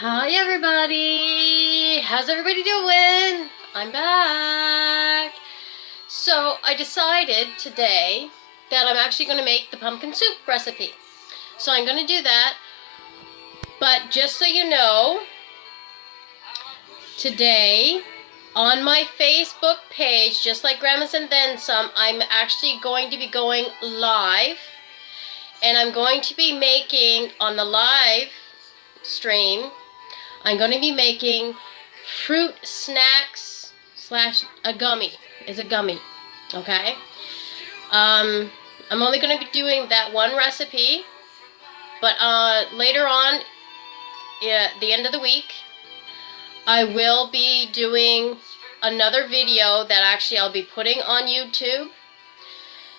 Hi everybody! How's everybody doing? I'm back! So I decided today that I'm actually going to make the pumpkin soup recipe. So I'm going to do that, but just so you know, today on my Facebook page, just like Grandma's and Then Some, I'm actually going to be going live, and I'm going to be making on the live stream, I'm going to be making fruit snacks slash a gummy. It's a gummy, okay? I'm only going to be doing that one recipe, but later on, at the end of the week, I will be doing another video that actually I'll be putting on YouTube.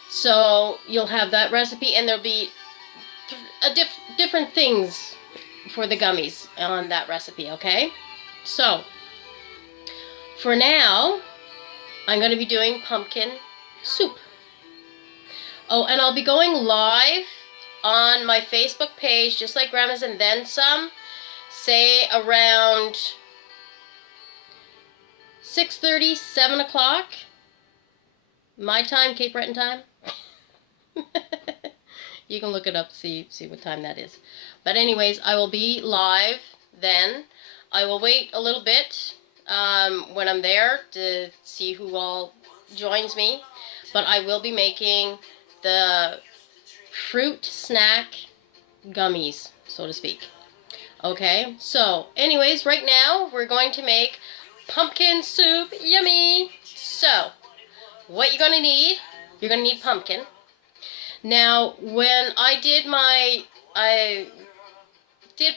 So you'll have that recipe, and there'll be different things for the gummies on that recipe, okay? So, for now, I'm going to be doing pumpkin soup. Oh, and I'll be going live on my Facebook page, just like Grandma's and Then Some, say around 6:30, 7 o'clock, my time, Cape Breton time. You can look it up, see what time that is. But anyways, I will be live then. I will wait a little bit when I'm there to see who all joins me. But I will be making the fruit snack gummies, so to speak. Okay, so anyways, right now we're going to make pumpkin soup. Yummy! So, what you're going to need, you're going to need pumpkin. Now, when I did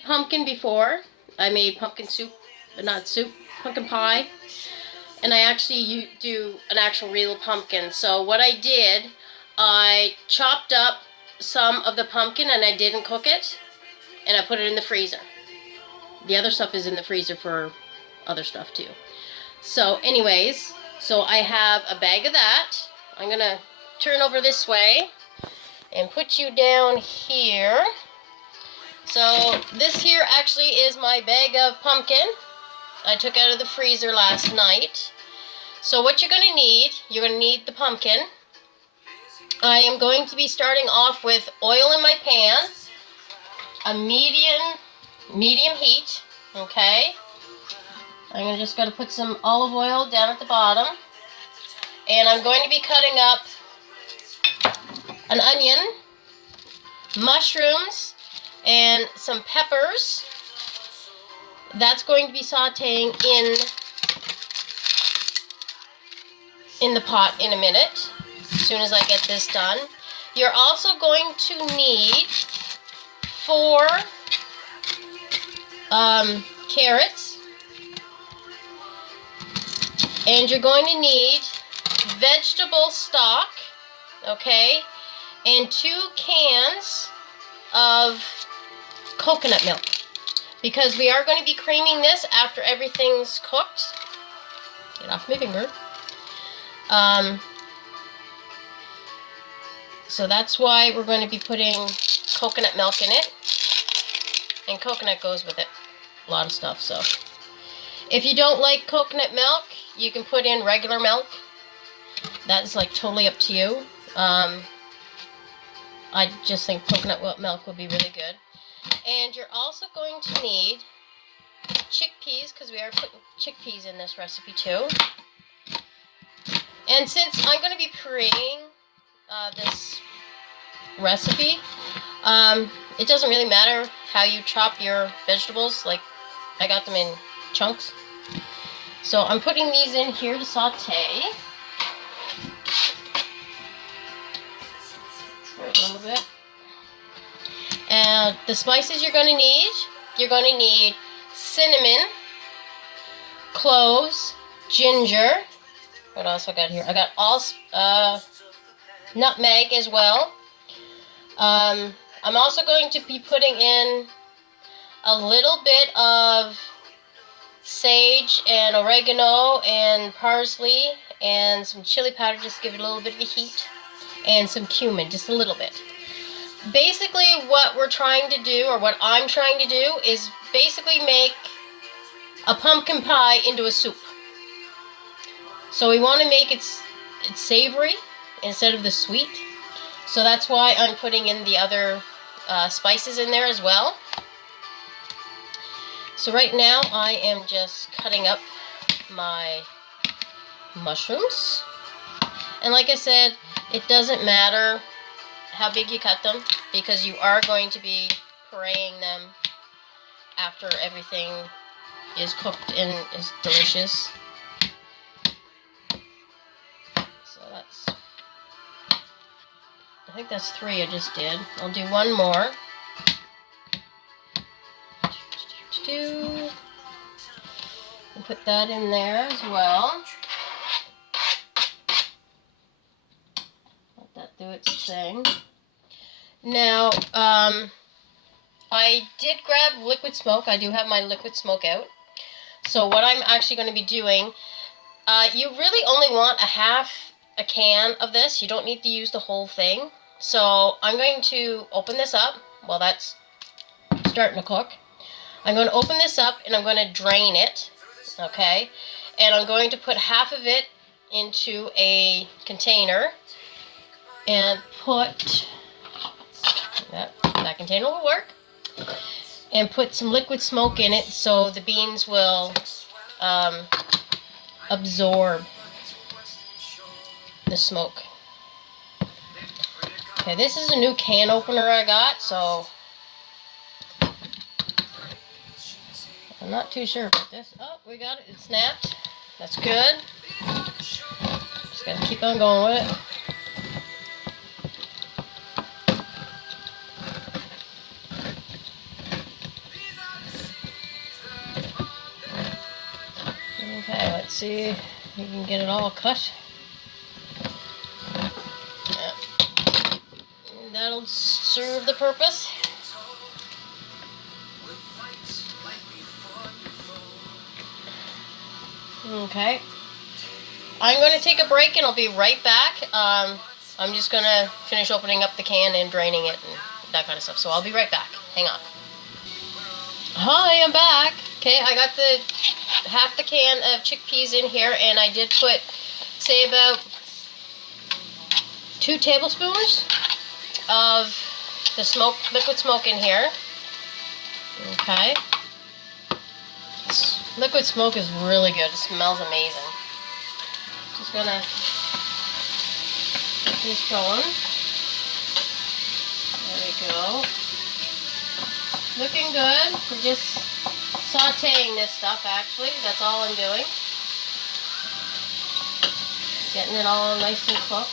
pumpkin before. I made pumpkin soup, but not soup, pumpkin pie. And I actually do an actual real pumpkin. So what I did, I chopped up some of the pumpkin and I didn't cook it. And I put it in the freezer. The other stuff is in the freezer for other stuff too. So anyways, so I have a bag of that. I'm going to turn over this way and put you down here. So this here actually is my bag of pumpkin I took out of the freezer last night. So what you're going to need the pumpkin. I am going to be starting off with oil in my pan, a medium heat, okay? I'm just going to put some olive oil down at the bottom, and I'm going to be cutting up an onion, mushrooms, and some peppers. That's going to be sauteing in the pot in a minute, as soon as I get this done. You're also going to need 4 carrots, and you're going to need vegetable stock, okay, and 2 cans of coconut milk, because we are going to be creaming this after everything's cooked. Get off my finger. So that's why we're going to be putting coconut milk in it, and coconut goes with it, a lot of stuff. So if you don't like coconut milk, you can put in regular milk. That's like totally up to you. I just think coconut milk would be really good. And you're also going to need chickpeas, because we are putting chickpeas in this recipe too. And since I'm going to be pureeing this recipe, it doesn't really matter how you chop your vegetables. Like, I got them in chunks. So I'm putting these in here to saute. A little bit. And the spices you're going to need cinnamon, cloves, ginger. What else I got here? I got all nutmeg as well. I'm also going to be putting in a little bit of sage and oregano and parsley and some chili powder, just to give it a little bit of a heat, and some cumin, just a little bit. basically what we're trying to do, or what I'm trying to do, is basically make a pumpkin pie into a soup. So we want to make it savory instead of the sweet. So that's why I'm putting in the other spices in there as well. So right now I am just cutting up my mushrooms. And like I said, it doesn't matter how big you cut them, because you are going to be pureeing them after everything is cooked and is delicious. So I think that's 3 I just did. I'll do one more. And put that in there as well. Let that do its thing. Now, I did grab liquid smoke. I do have my liquid smoke out. So what I'm actually going to be doing, you really only want a can of this. You don't need to use the whole thing. So I'm going to open this up while that's starting to cook. I'm going to open this up and I'm going to drain it, okay? And I'm going to put half of it into a container and put, that container will work, and put some liquid smoke in it so the beans will absorb the smoke. Okay, this is a new can opener I got, so I'm not too sure about this. Oh, we got it. It snapped. That's good. Just gotta keep on going with it. Okay, let's see if we can get it all cut. Yeah. That'll serve the purpose. Okay. I'm going to take a break and I'll be right back. I'm just going to finish opening up the can and draining it and that kind of stuff. So I'll be right back. Hang on. Hi, I'm back. Okay, I got half the can of chickpeas in here, and I did put, say, about 2 tablespoons of the liquid smoke in here. Okay. This liquid smoke is really good. It smells amazing. Just gonna get this going. There we go. Looking good. We're just sauteing this stuff, actually. That's all I'm doing. Getting it all nice and cooked.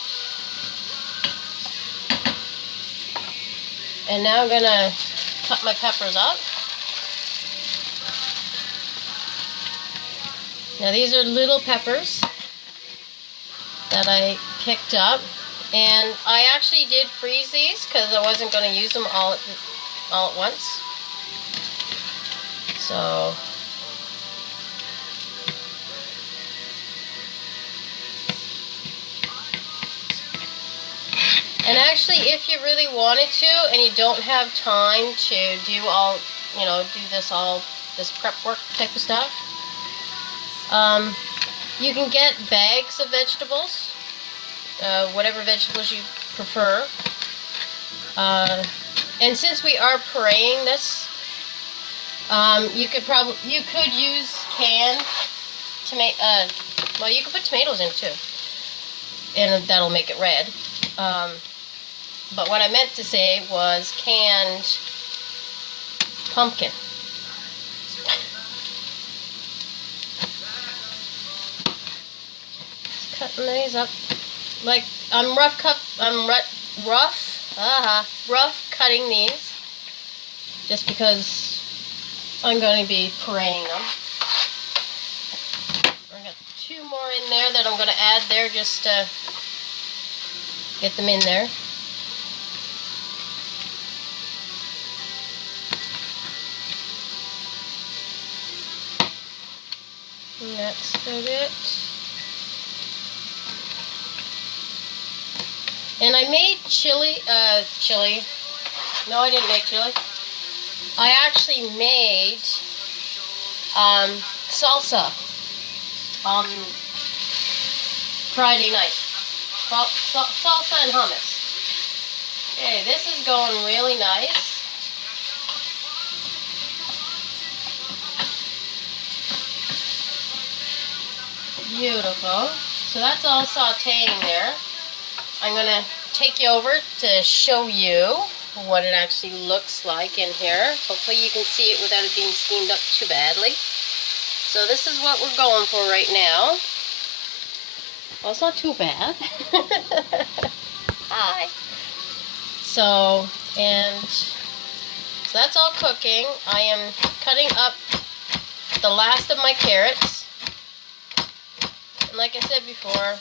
And now I'm gonna cut my peppers up. Now these are little peppers that I picked up, and I actually did freeze these because I wasn't going to use them all at once. So and actually, if you really wanted to and you don't have time to do all, do this prep work type of stuff, you can get bags of vegetables, whatever vegetables you prefer. And since we are pureeing this, you could use canned tomato. Well, you could put tomatoes in it too, and that'll make it red. But what I meant to say was canned pumpkin. Cutting these up, like I'm rough cutting these, just because I'm going to be pureeing them. I got 2 more in there that I'm going to add there just to get them in there. And that's about it. And I made chili. No, I didn't make chili. I actually made salsa on Friday night. Salsa and hummus. Okay, this is going really nice. Beautiful. So that's all sauteing there. I'm going to take you over to show you what it actually looks like in here. Hopefully you can see it without it being steamed up too badly. So this is what we're going for right now. Well, it's not too bad. Hi. So that's all cooking. I am cutting up the last of my carrots. And like I said before,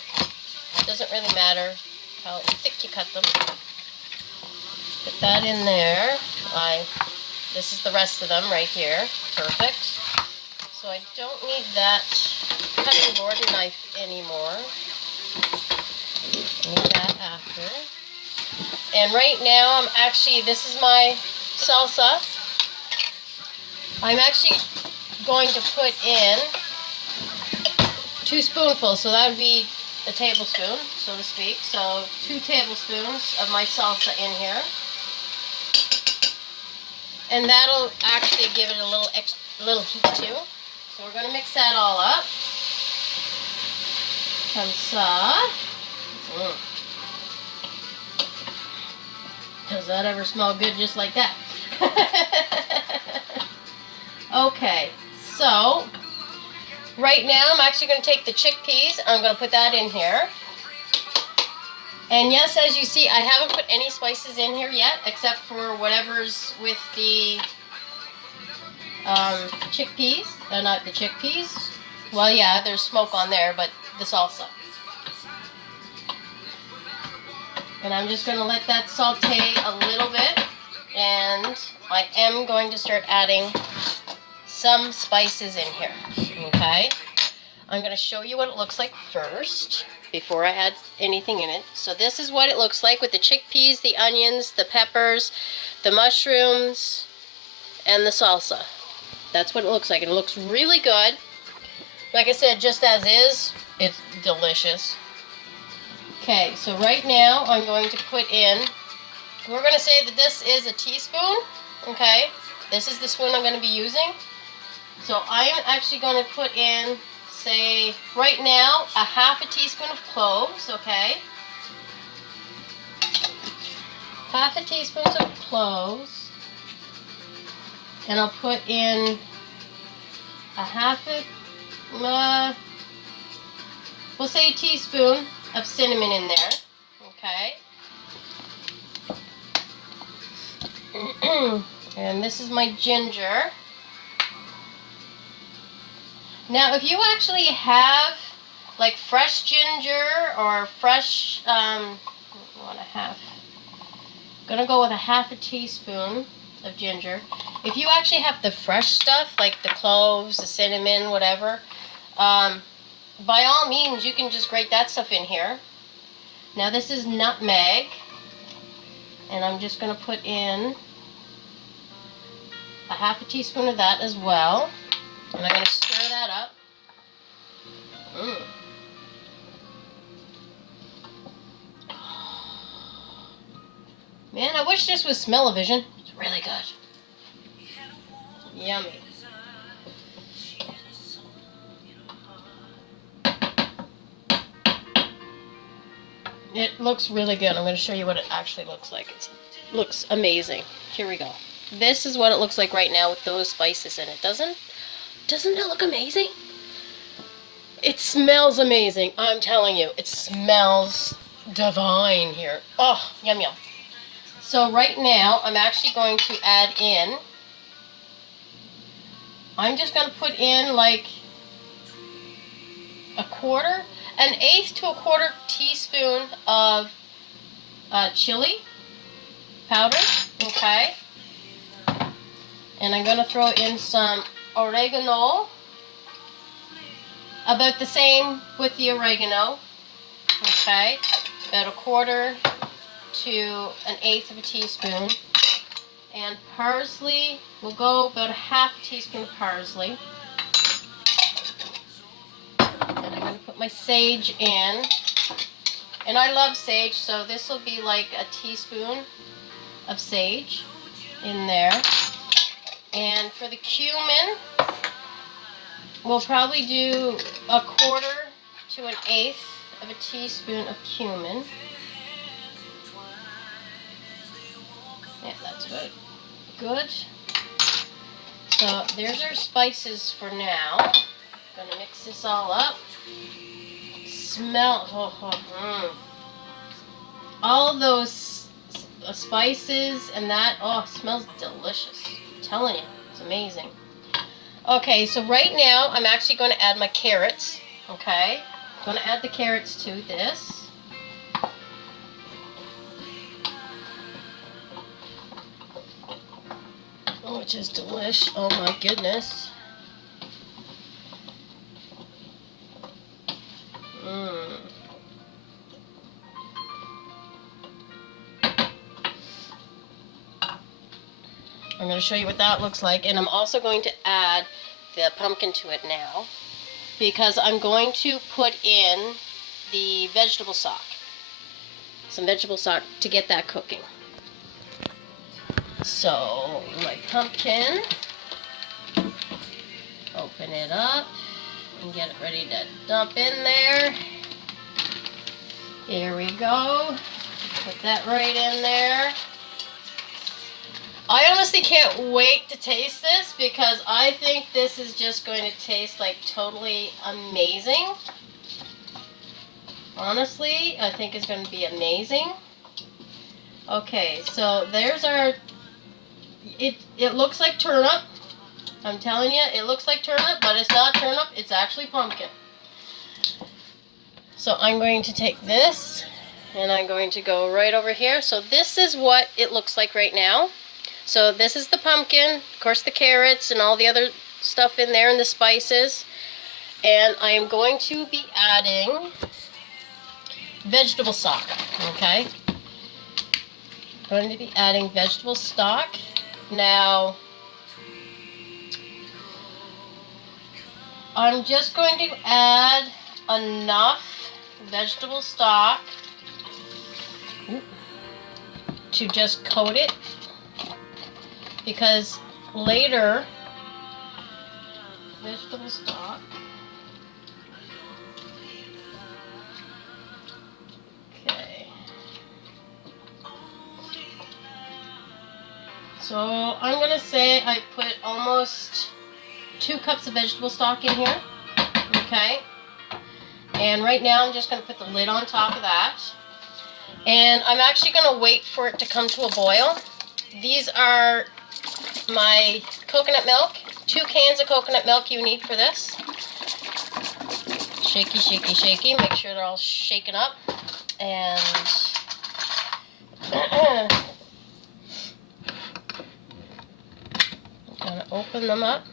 it doesn't really matter how thick you cut them. Put that in there. This is the rest of them right here. Perfect. So I don't need that cutting board and knife anymore. I need that after. And right now this is my salsa. I'm actually going to put in 2 spoonfuls, so that would be a tablespoon, so to speak. So 2 tablespoons of my salsa in here. And that'll actually give it a little heat too. So we're going to mix that all up. Comme ça. Does that ever smell good just like that? Okay, so right now I'm actually going to take the chickpeas and I'm going to put that in here. And yes, as you see, I haven't put any spices in here yet, except for whatever's with the chickpeas. Not the chickpeas. Well, yeah, there's smoke on there, but the salsa. And I'm just going to let that saute a little bit. And I am going to start adding some spices in here. Okay? I'm going to show you what it looks like first, before I add anything in it. So this is what it looks like with the chickpeas, the onions, the peppers, the mushrooms, and the salsa. That's what it looks like. It looks really good. Like I said, just as is, it's delicious. Okay, so right now I'm going to put in, we're going to say that this is a teaspoon, okay? This is the spoon I'm going to be using. So I'm actually going to put in, say, right now, a half a teaspoon of cloves, okay? Half a teaspoon of cloves. And I'll put in a we'll say a teaspoon of cinnamon in there, okay? And this is my ginger. Now, if you actually have like fresh ginger or fresh, I'm gonna go with a half a teaspoon of ginger. If you actually have the fresh stuff, like the cloves, the cinnamon, whatever, by all means, you can just grate that stuff in here. Now, this is nutmeg, and I'm just gonna put in a half a teaspoon of that as well. And I'm going to stir that up. Man, I wish this was smell-o-vision. It's really good. Yummy. It looks really good. I'm going to show you what it actually looks like. It looks amazing. Here we go. This is what it looks like right now with those spices in it. Doesn't it look amazing? It smells amazing. I'm telling you, it smells divine here. Oh, yum yum. So right now, I'm actually going to add in, I'm just going to put in like an eighth to a quarter teaspoon of chili powder, okay? And I'm going to throw in some oregano, about the same with the oregano, okay? About a quarter to an eighth of a teaspoon. And parsley, we'll go about a half teaspoon of parsley. And I'm going to put my sage in. And I love sage, so this will be like a teaspoon of sage in there. And for the cumin, we'll probably do 1/4 to 1/8 of a teaspoon of cumin. Yeah, that's good. Good. So there's our spices for now. Gonna mix this all up. Smell, all those spices and that, oh, it smells delicious. I'm telling you, it's amazing. Okay, so right now I'm actually going to add my carrots. Okay, I'm going to add the carrots to this. Which is delish. Oh my goodness. I'm going to show you what that looks like, and I'm also going to add the pumpkin to it now because I'm going to put in the vegetable stock. Some vegetable stock to get that cooking. So, my pumpkin, open it up and get it ready to dump in there. Here we go. Put that right in there. I honestly can't wait to taste this because I think this is just going to taste like totally amazing. Honestly, I think it's going to be amazing. Okay, so there's our, it looks like turnip. I'm telling you, it looks like turnip, but it's not turnip, it's actually pumpkin. So I'm going to take this and I'm going to go right over here. So this is what it looks like right now. So this is the pumpkin, of course the carrots and all the other stuff in there and the spices. And I am going to be adding vegetable stock, okay? I'm going to be adding vegetable stock. Now, I'm just going to add enough vegetable stock to just coat it. Because later, vegetable stock, okay, so I'm going to say I put almost 2 cups of vegetable stock in here, okay, and right now I'm just going to put the lid on top of that, and I'm actually going to wait for it to come to a boil. These are my coconut milk, 2 cans of coconut milk you need for this. Shaky, shaky, shaky. Make sure they're all shaken up. And I'm going to open them up.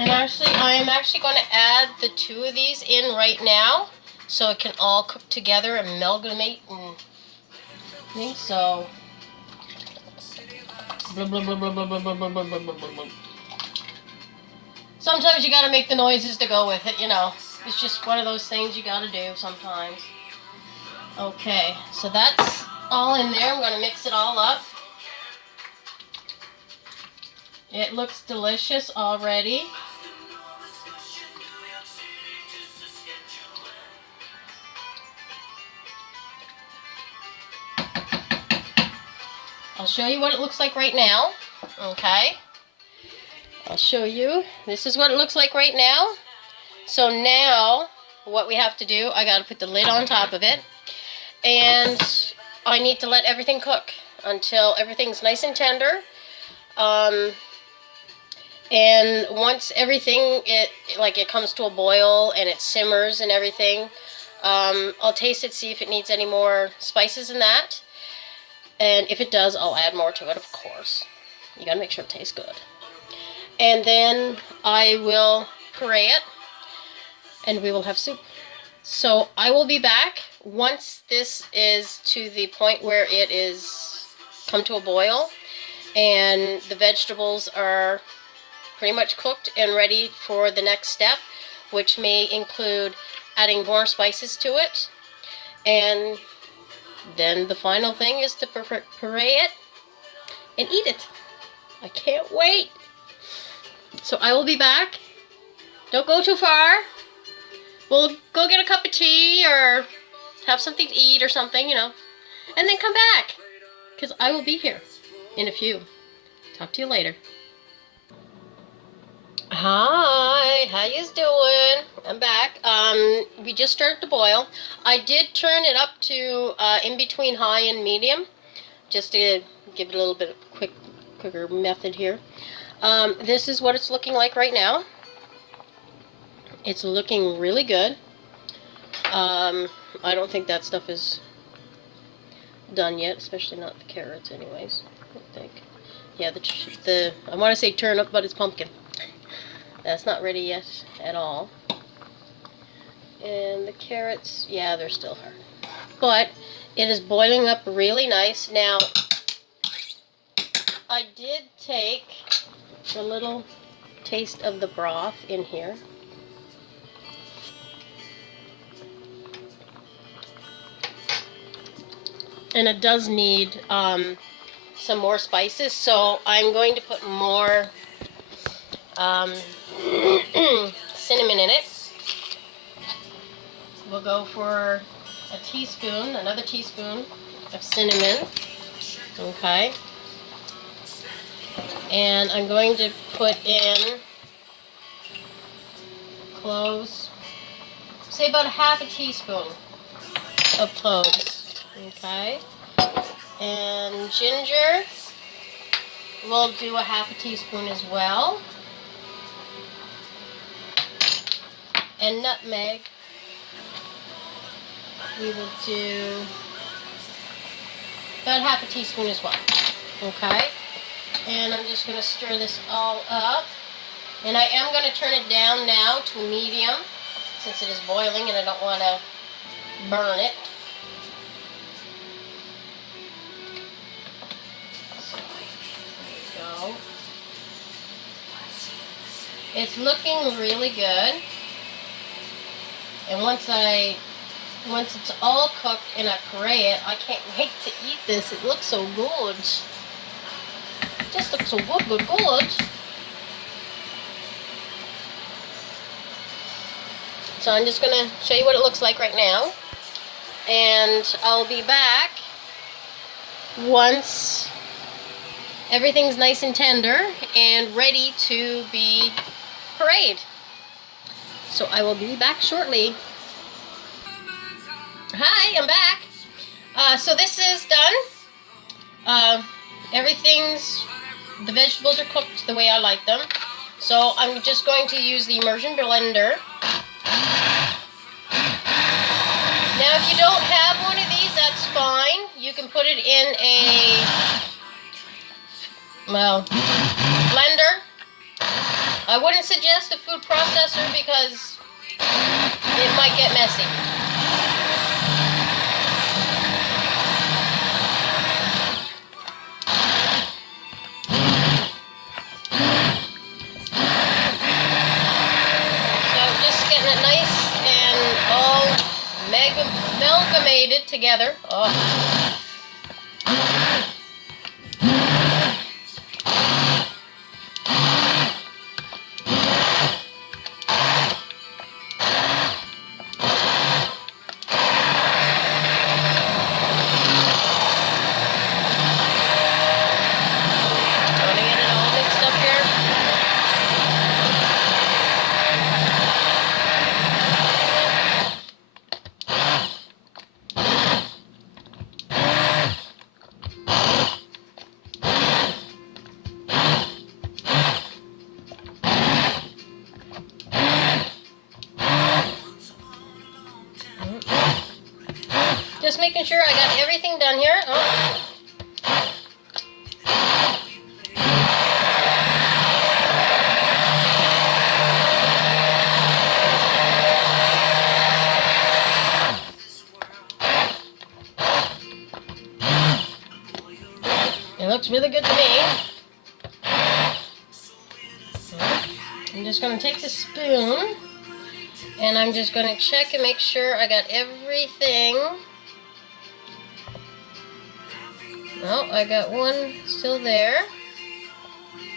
And actually, I am actually going to add the 2 of these in right now, so it can all cook together and amalgamate and things. So, blah, blah, blah, blah, blah, blah, blah, blah, blah, blah, blah, blah. Sometimes you got to make the noises to go with it, you know. It's just one of those things you got to do sometimes. Okay, so that's all in there. I'm going to mix it all up. It looks delicious already. I'll show you what it looks like right now. Okay. I'll show you. This is what it looks like right now. So now, what we have to do, I got to put the lid on top of it. And I need to let everything cook until everything's nice and tender. And once everything, it comes to a boil and it simmers and everything, I'll taste it, see if it needs any more spices in that. And if it does, I'll add more to it, of course. You gotta make sure it tastes good. And then I will puree it, and we will have soup. So I will be back once this is to the point where it is come to a boil, and the vegetables are pretty much cooked and ready for the next step, which may include adding more spices to it. And then the final thing is to puree it and eat it. I can't wait. So I will be back. Don't go too far. We'll go get a cup of tea or have something to eat or something, you know, and then come back, because I will be here in a few. Talk to you later. Hi, how yous doing? I'm back. We just started to boil. I did turn it up to in between high and medium, just to give it a little bit of quicker method here. This is what it's looking like right now. It's looking really good. I don't think that stuff is done yet, especially not the carrots anyways, I don't think. Yeah, I want to say turnip, but it's pumpkin. That's not ready yet at all. And the carrots, yeah, they're still hard. But it is boiling up really nice. Now, I did take a little taste of the broth in here. And it does need some more spices, so I'm going to put more cinnamon in it. We'll go for a teaspoon, another teaspoon of cinnamon. Okay. And I'm going to put in cloves, say about a half a teaspoon of cloves. Okay, and ginger, we'll do a half a teaspoon as well, and nutmeg, we will do about half a teaspoon as well. Okay, and I'm just going to stir this all up, and I am going to turn it down now to medium, since it is boiling and I don't want to burn it. It's looking really good, and once it's all cooked and I puree it, I can't wait to eat this. It looks so good. It just looks so good. So I'm just gonna show you what it looks like right now, and I'll be back once everything's nice and tender and ready to be pureed. So I will be back shortly. Hi, I'm back. So this is done. The vegetables are cooked the way I like them. So I'm just going to use the immersion blender. Now if you don't have one of these, that's fine. You can put it in a blender. I wouldn't suggest a food processor because it might get messy. So just getting it nice and all amalgamated together. Oh. making sure I got everything done here. Oh. It looks really good to me. I'm just going to take the spoon and I'm just going to check and make sure I got everything. Oh, I got one still there.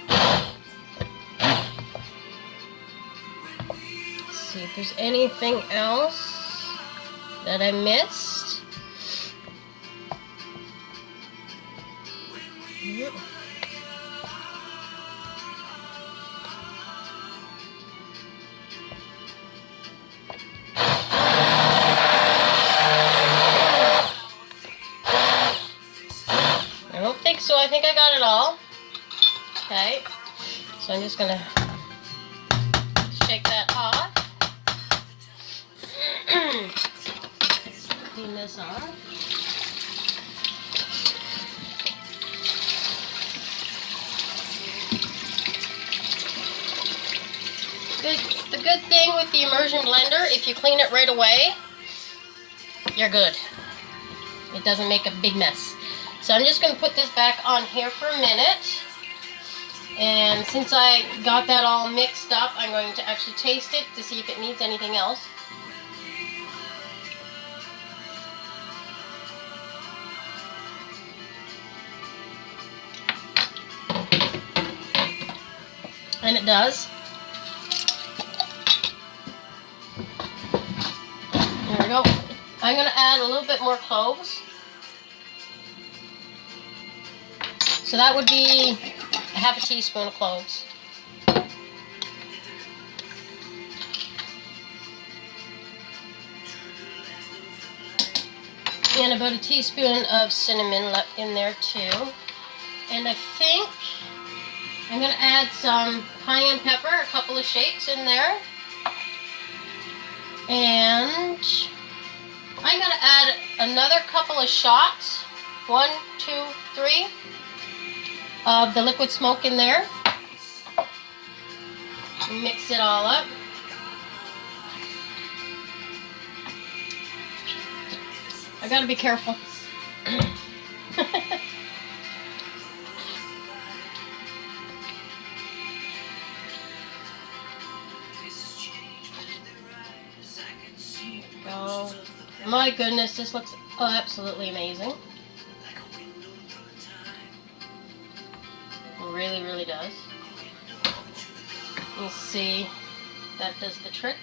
Let's see if there's anything else that I missed. I don't think so. I think I got it all. Okay. So I'm just going to shake that off. Clean this off. The good thing with the immersion blender, if you clean it right away, you're good. It doesn't make a big mess. So I'm just going to put this back on here for a minute. And since I got that all mixed up, I'm going to actually taste it to see if it needs anything else. And it does. There we go. I'm going to add a little bit more cloves. So that would be a half a teaspoon of cloves. And about a teaspoon of cinnamon in there too. And I think I'm going to add some cayenne pepper, a couple of shakes in there. And I'm going to add another couple of shots, 1, 2, 3, of the liquid smoke in there. Mix it all up. I got to be careful. Oh, my goodness, this looks absolutely amazing. It really, really does. You see, that does the trick.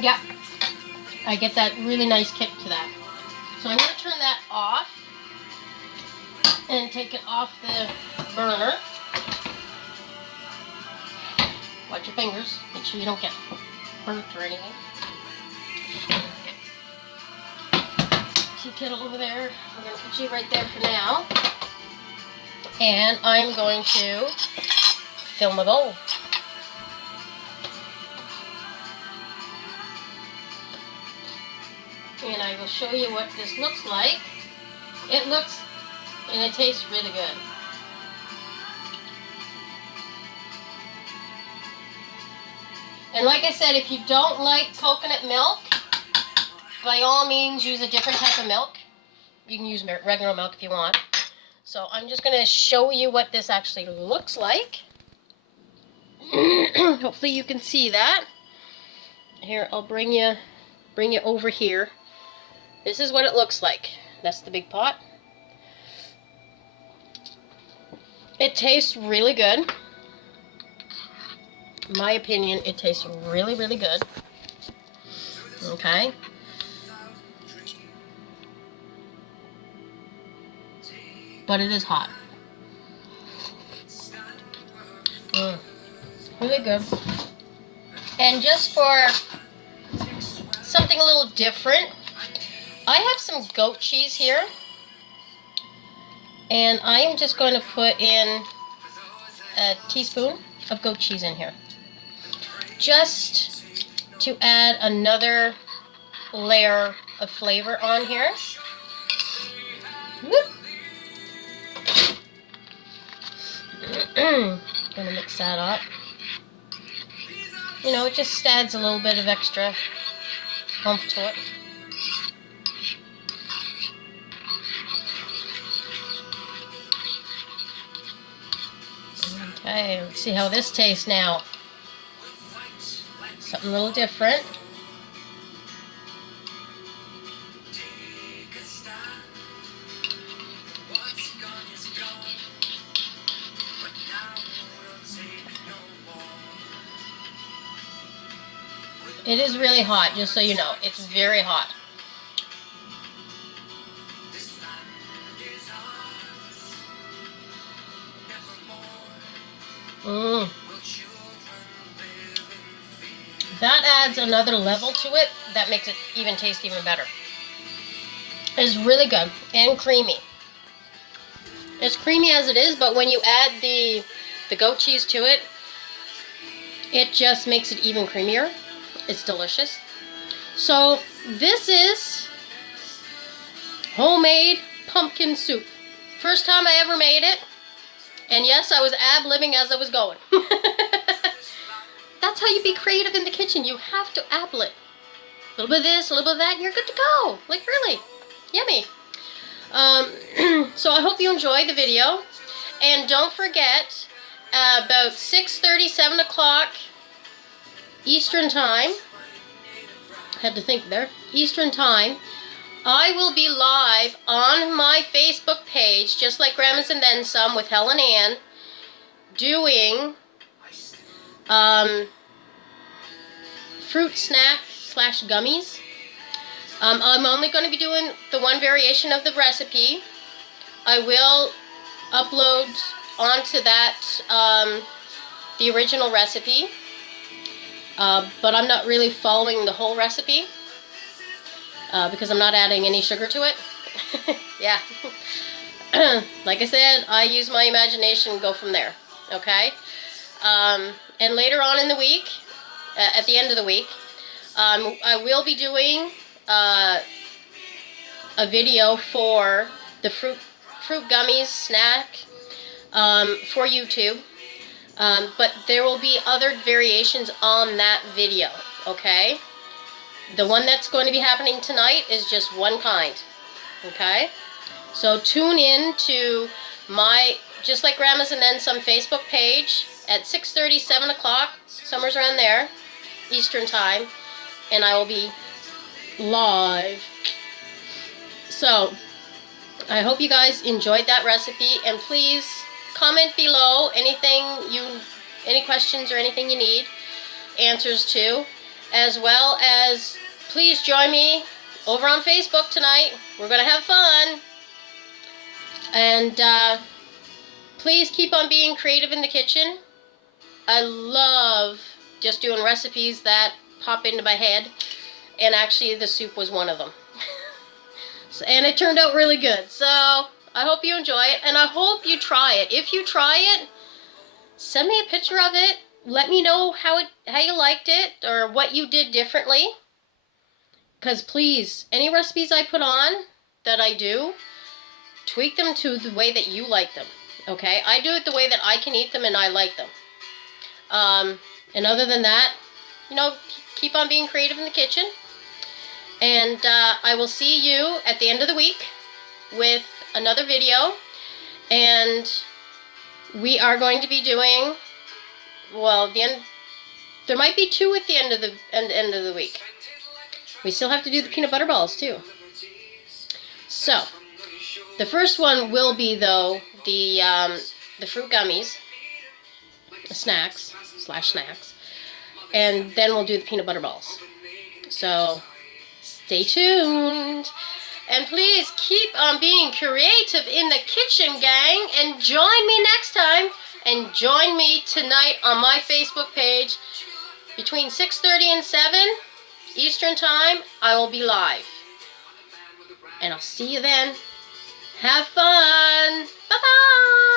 Yeah, I get that really nice kick to that. So I'm going to turn that off and take it off the burner. Watch your fingers, make sure you don't get burnt or anything. Tea kettle over there. I'm going to put you right there for now. And I'm going to fill my bowl. And I will show you what this looks like. It looks and it tastes really good. And like I said, if you don't like coconut milk, by all means use a different type of milk. You can use regular milk if you want. So I'm just going to show you what this actually looks like. Hopefully you can see that. Here, I'll bring you over here. This is what it looks like. That's the big pot. It tastes really good. In my opinion, it tastes really, really good. Okay. But it is hot. Really good. And just for something a little different, I have some goat cheese here. And I am just going to put in a teaspoon of goat cheese in here, just to add another layer of flavor on here. Whoop. Gonna mix that up. You know, it just adds a little bit of extra oomph to it. Okay, let's see how this tastes now. Something a little different. It is really hot, just so you know. It's very hot. That adds another level to it that makes it even taste even better. It's really good and creamy. It's creamy as it is, but when you add the goat cheese to it, it just makes it even creamier. It's delicious. So this is homemade pumpkin soup. First time I ever made it. And yes, I was ab-libbing as I was going. That's how you be creative in the kitchen. You have to ab-lib. A little bit of this, a little bit of that, and you're good to go. Like, really. Yummy. So I hope you enjoyed the video. And don't forget, about 6:30, 7 o'clock Eastern time, had to think there, Eastern time, I will be live on my Facebook page, just like Grandma's and Then Some with Helen Ann, doing fruit snack / gummies. I'm only going to be doing the one variation of the recipe. I will upload onto that the original recipe, but I'm not really following the whole recipe because I'm not adding any sugar to it. Yeah. Like I said, I use my imagination and go from there. Okay? And later on in the week, at the end of the week, I will be doing a video for the fruit gummies snack for YouTube. But there will be other variations on that video, okay? The one that's going to be happening tonight is just one kind, okay? So tune in to my Just Like Grandma's and Then Some Facebook page at 6:30, 7 o'clock, somewhere around there, Eastern time, and I will be live. So, I hope you guys enjoyed that recipe, and please comment below any questions or anything you need answers to, as well as please join me over on Facebook tonight. We're gonna have fun, and please keep on being creative in the kitchen. I love just doing recipes that pop into my head, and actually the soup was one of them. And it turned out really good. So I hope you enjoy it, and I hope you try it. If you try it, send me a picture of it. Let me know how you liked it or what you did differently. Because please, any recipes I put on that I do, tweak them to the way that you like them. Okay? I do it the way that I can eat them and I like them. And other than that, you know, keep on being creative in the kitchen. And I will see you at the end of the week with another video. And we are going to be doing, well, there might be two at the end of the week. We still have to do the peanut butter balls too. So the first one will be, though, the fruit gummies, snacks / snacks, and then we'll do the peanut butter balls. So stay tuned, and please keep on being creative in the kitchen, gang, and join me next time, and join me tonight on my Facebook page between 6:30 and 7 Eastern time. I will be live, and I'll see you then. Have fun. Bye-bye.